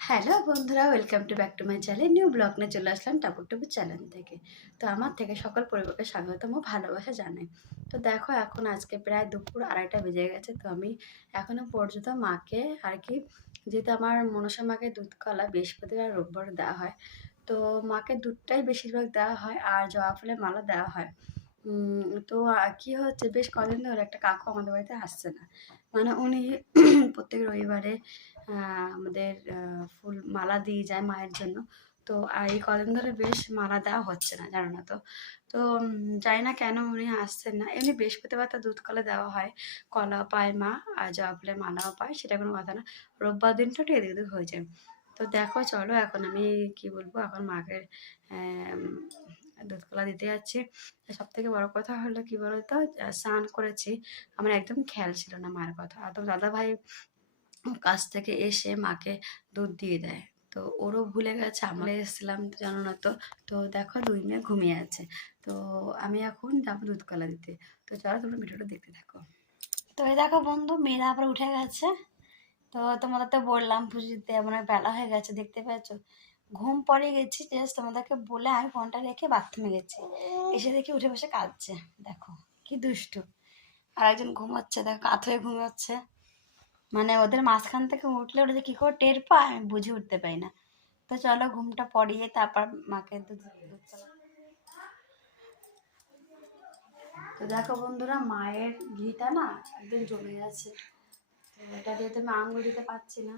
Hello বন্ধুরা, welcome back to my channel. New blog নিয়ে চলে আসলাম টাপুর টুপুর চ্যানেল থেকে। তো আমার থেকে সকল পরিবারকে স্বাগতম ও ভালোবাসা জানাই। তো দেখো, এখন আজকে প্রায় দুপুর 2:30 বেজে গেছে। তো আমি এখনো পর্যন্ত মাকে আর কি, যেহেতু আমার মনসা মাকে দুধ কলা বৃহস্পতিবার আর রোববার দেওয়া হয়, তো মাকে দুধটাই বেশিরভাগ দেওয়া হয় আর জবা ফুলের মালা দেওয়া হয়। তো কি হচ্ছে, বেশ কদিন ধরে একটা কাকু আমাদের বাড়িতে আসছে না। মানে উনি প্রত্যেক রবিবারে আমাদের ফুল মালা দিয়ে যায় মায়ের জন্য। তো আর এই কদিন ধরে বেশ মালা দেওয়া হচ্ছে না, জানো না তো। তো জানি না কেন উনি আসছেন না। এমনি বৃহস্পতিবার তো দুধ কলা দেওয়া হয়, কলা পায় মা আর জবা ফুলের মালাও পায়, সেটা কোনো কথা না। রোববার দিনটা একটু এদিক ওদিক হয়ে যায়। তো দেখো চলো, এখন আমি কি বলবো, এখন মাকে দুধ কলা দিতে যাচ্ছি। সব থেকে বড় কথা হলো কি বলতো, স্নান করেছি, আমার একদম খেয়াল ছিল না মায়ের কথা। আর তো দাদা ভাই কাছ থেকে এসে মাকে দুধ দিয়ে দেয়, তো ওরও ভুলে গেছে, আমরা এসেছিলাম জানো না তো। তো দেখো, 2 মেয়ে ঘুমিয়ে আছে। তো আমি এখন যাবো দুধ কলা দিতে। তো চলো, তোমরা ভিডিওটা দেখতে থাকো। তো এই দেখো বন্ধু, মেয়েরা আবার উঠে গেছে। তো তোমাদের তো বললাম পুজো দিতে মানে বেলা হয়ে গেছে, দেখতে পাচ্ছ। ঘুম পড়ে গেছি, জাস্ট তোমাদেরকে বলে আমি ফোনটা রেখে বাথরুমে গেছি। এসে দেখি উঠে বসে কাঁদছে, দেখো কি দুষ্টু। আর একজন ঘুমাচ্ছে, দেখো কাত হয়ে ঘুমাচ্ছে। মানে ওদের মাঝখান থেকে উঠলে ওটা যে কী করে টের পায় আমি বুঝে উঠতে পারি না। তো চলো, ঘুমটা পড়িয়ে তারপর মাকে দুধ দুধ চলা। তো দেখো বন্ধুরা, মায়ের ঘিটা না একদম জমে গেছে। তো এটা দিয়ে তো আমি আঙুল দিতে পারছি না,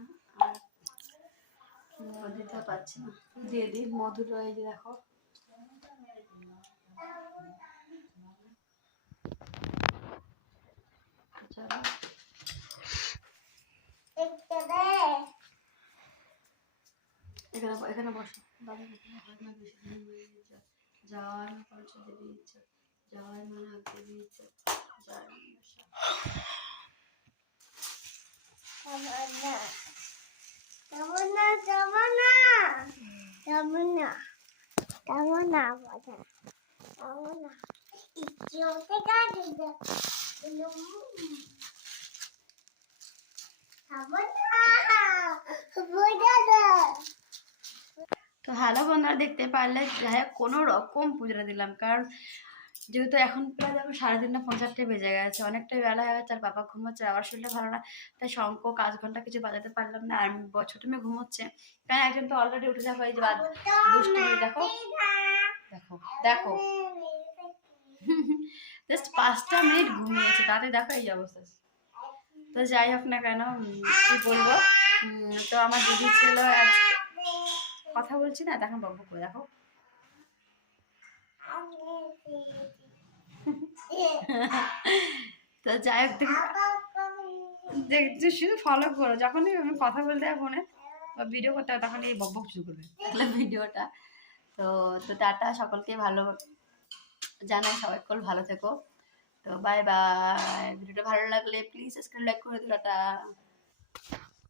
আর দিতে পারছি না। দিয়ে দিই মধুর রয়েছে, দেখো। চলো এখানে এখানে বসো। দাদা এখানে বেশি দিন হয়ে গেছে। জয় মা সরস্বতী দেবী ইচ্ছা, জয় মা নাগ দেবী ইচ্ছা, জয় তো হ্যালো বন্ধুরা, দেখতে পারলে যাই হোক কোনো রকম পুজোটা দিলাম, কারণ যেহেতু এখন প্রায় দেখো 3:30-4:30 বেজে গেছে, অনেকটাই বেলা হয়ে গেছে। আর বাবা ঘুমোচ্ছে, আবার শরীরটা ভালো না, তাই শঙ্খ কাজ ঘন্টা কিছু বাজাতে পারলাম না। আর ছোট মেয়ে ঘুমোচ্ছে, কারণ একজন তো অলরেডি উঠে যাবো। এই যে দুষ্টুমি, দেখো দেখো দেখো, জাস্ট 5টা মিনিট ঘুমিয়েছে, তাতে দেখো এই অবস্থা। তো যাই হোক না কেন, কি বলবো, তো আমার দিদি ছিল কথা বলছি না, তখন বকবক করে, দেখো। তো যাই হোক, দেখছি শুধু ফলো করো, যখনই আমি কথা বলতে হয় ফোনে বা ভিডিও করতে হয়, তখন এই বকবক শুরু করবে তাহলে ভিডিওটা। তো তো টাটা, সকলকে ভালো জানাই, সবাই ভালো থেকো। তো বাই বাই। ভিডিওটা ভালো লাগলে প্লিজ সাবস্ক্রাইব লাইক করে দিও। টাটা।